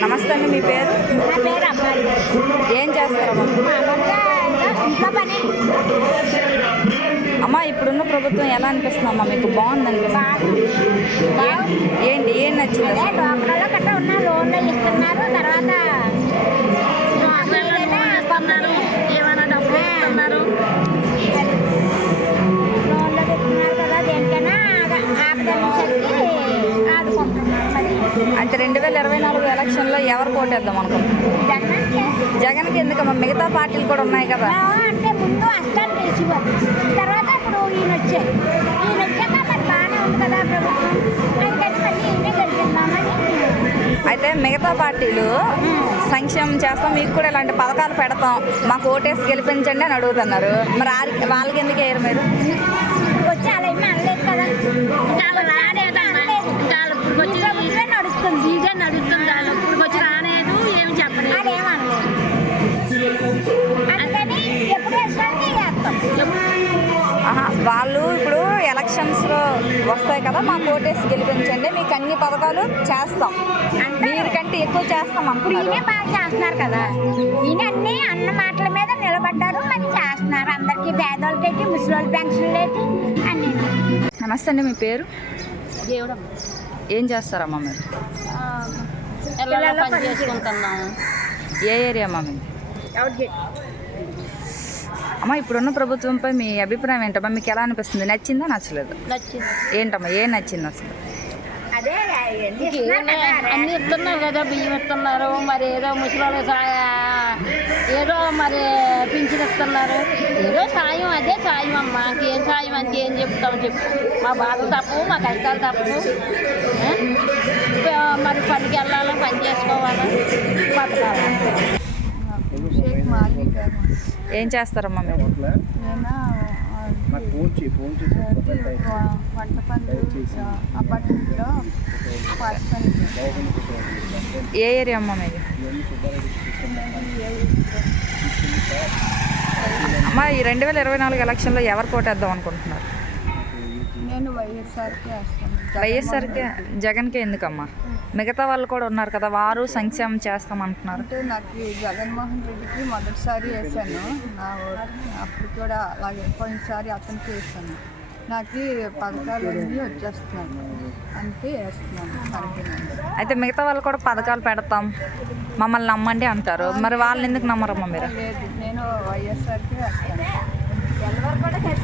నమస్తే అండి, మీ పేరు? నా పేరు అమ్మాయి. ఏం చేస్తారమ్మా? మామూలుగా ఇంట్లో పని. అమ్మ, ఇప్పుడున్న ప్రభుత్వం ఎలా అనిపిస్తుందమ్మా మీకు? బాగుంది అనిపిస్తుంది. ఏంటి ఏం నచ్చింది? అదే డోక్రాలో గట్రా ఉన్న లోన్లు ఇస్తున్నారు. తర్వాత ఏమైనా డబ్బులు ఇస్తున్నారు, లోన్లు ఇస్తున్నారు కదా, దేనికైనా ఆపదలిసరికి ఆదుకుంటున్నారు. మరి అంటే 2024 ఎలక్షన్లో ఎవరు కోటేద్దాం అనుకుంటున్నాం? జగన్కి ఎందుకమ్మా? మిగతా పార్టీలు కూడా ఉన్నాయి కదా. అంటే ముందు అస్సాలు తెలిసిపోదు, తర్వాత ఇప్పుడు ఈయన వచ్చాక మరి బాగానే ఉంది కదా ప్రభుత్వం. అందుకని మళ్ళీ ఈయనే గెలిపిద్దామని. అయితే మిగతా పార్టీలు సంక్షేమం చేస్తాం, మీకు కూడా ఇలాంటి పథకాలు పెడతాం, మాకు ఓటేసి గెలిపించండి అని అడుగుతున్నారు. మరి వాళ్ళకి ఎందుకు వేయరు మీరు? వచ్చి అలా ఏమీ అనలేదు కదా, ప్రభుత్వమే నడుస్తుంది. ఇదే నడుస్తుంది. ఇప్పుడు వచ్చి రాలేదు, ఏమి చెప్పలేదు, అదేమనలేదు. అందుకని ఎప్పుడు వేస్తానికి వేస్తాం. వాళ్ళు ఇప్పుడు ఎలక్షన్స్లో వస్తాయి కదా, మాకు ఓటేసి గెలిపించండి, మీకు అన్ని పథకాలు చేస్తాం, వీరికంటే ఎక్కువ చేస్తాం అనుకున్నారు. ఈయనే బాగా చేస్తున్నారు కదా, ఈయన అన్ని అన్న మాటల మీద నిలబడ్డారు, మరి చేస్తున్నారు. అందరికీ పేదోళ్ళకి ముసలి పెన్షన్లు ఏంటి అన్నీ. నమస్తే అండి, మీ పేరు? దేవుడు. ఏం చేస్తారమ్మా మీరు? పని చేసుకుంటున్నాము. ఏ ఏరియా అమ్మా మీరు? అమ్మ, ఇప్పుడున్న ప్రభుత్వంపై మీ అభిప్రాయం ఏంటమ్మా? మీకు ఎలా అనిపిస్తుంది? నచ్చిందా నచ్చలేదు? నచ్చింది. ఏంటమ్మా ఏం నచ్చింది అసలు? అదే అన్ని ఇస్తున్నారు కదా, బియ్యం ఇస్తున్నారు, మరి ఏదో ముసలి ఏదో మరి పింఛన్ ఇస్తున్నారు, ఏదో సాయం. అదే సాయం అమ్మా, ఇంకేం సాయం అంటే ఏం చెప్తాం చెప్పు. మా బాధలు తప్పు, మా కష్టాలు తప్పు. మరి పనికి వెళ్ళాలి, పని చేసుకోవాలి, బతకాలి. ఏం చేస్తారమ్మా మీరు? వంట పనులు అపార్ట్మెంట్లో ఏ ఏరియా అమ్మా మీది? అమ్మా, ఈ 2024 ఎలక్షన్లో ఎవరు కోటేద్దాం అనుకుంటున్నారు? నేను వైఎస్ఆర్కి వేస్తాను. వైఎస్ఆర్కి. జగన్కి ఎందుకమ్మా? మిగతా వాళ్ళు కూడా ఉన్నారు కదా, వారు సంక్షేమం చేస్తామంటున్నారు. అంటే నాకు జగన్మోహన్ రెడ్డికి మొదటిసారి వేసాను నా ఓటు. అప్పుడు కూడా అలాగే పోయినసారి అతనికి వేసాను. నాకు పథకాలు అన్నీ వచ్చేస్తున్నాను, అంతే వేస్తున్నాను. అయితే మిగతా వాళ్ళు కూడా పథకాలు పెడతాం, మమ్మల్ని నమ్మండి అంటారు, మరి వాళ్ళని ఎందుకు నమ్మరమ్మా మీరు? లేదు, నేను వైఎస్ఆర్కి వేస్తాను.